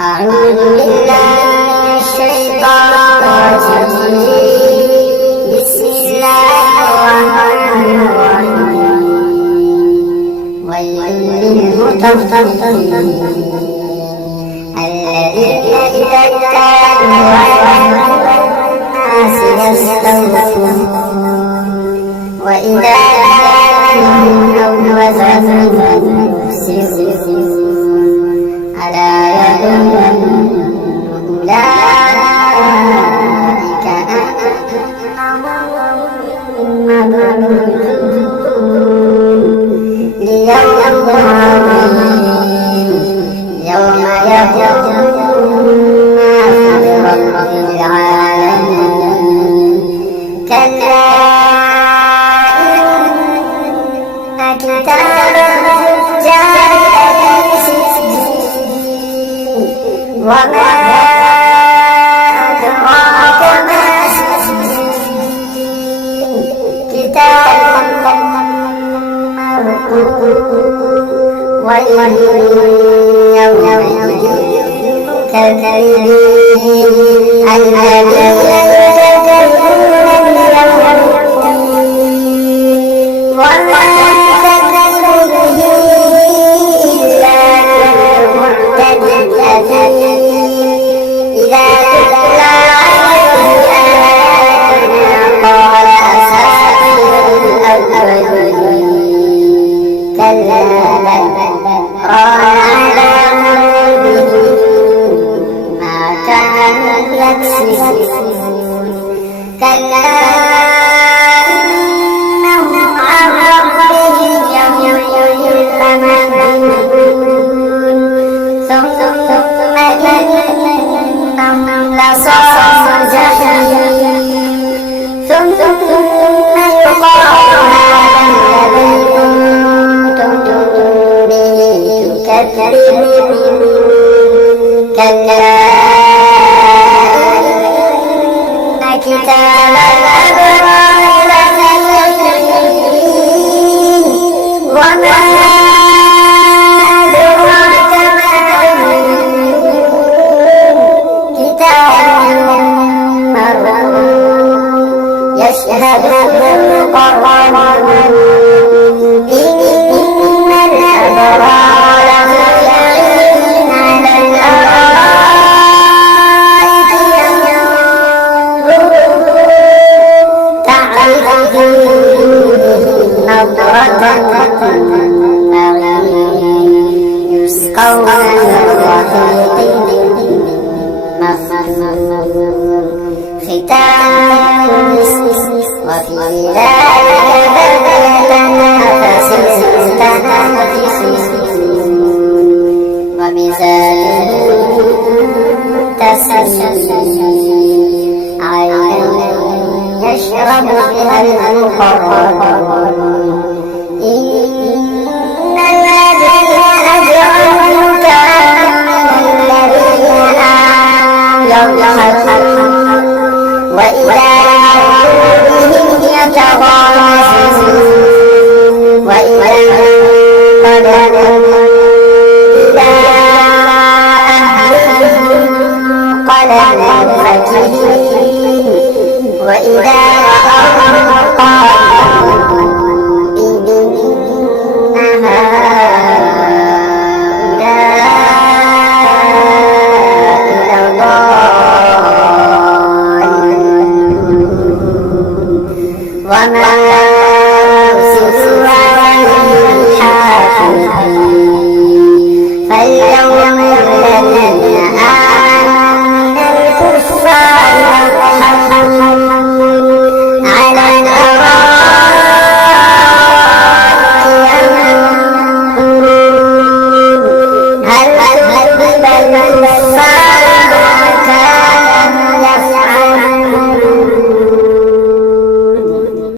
أعوذ بالله من الشيطان الرجيم. بسم الله الرحمن الرحيم. ويل للمطففين الذين إذا اكتالوا على الناس يستوفون وإذا كالوهم أو وزنوهم يخسرون. ألا يظن أولئك أنهم مبعوثون ليوم عظيم يوم يقوم الناس لرب العالمين. كلا إن كتاب الفجار لفي سجين وما أدراك ما سجين كتاب مرقوم ويل يومئذ للمكذبين الذين يكذبون بيوم الدين وما يكذب به إلا كل معتد أثيم. إذا تتلى عليه آياتنا قال أساطير الأولين. كلا بل ران على قلوبهم ما كانوا يكسبون. كلا إنهم عن ربهم يومئذ لمحجوبون. ثم إنهم لصالو الجحيم. ثم يقال هذا الذي كنتم به تكذبون. كلا إن كتاب الأبرار لفي عليين وما أدراك ما عليين كتاب مرقوم يشهده المقربون. إن الأبرار لفي نعيم على الأرائك ينظرون تعرف في وجوههم نضرة النعيم يسقون من رحيق مختوم ختامه مسك وفي ذلك فليتنافس المتنافسون. ومزاجه تسنيم عينا يشرب بها المقربون. إن الذين أجرموا كانوا من الذين آمنوا يضحكون وإذا مروا بهم يتغامزون وإذا انقلبوا إلى أهلهم انقلبوا فكهين وإذا رأوهم قالوا إن هؤلاء لضالون. وما أرسلوا عليهم حافظين. فاليوم الذين آمنوا من الكفار يضحكون على الأرائك ينظرون هل ثوب الكفار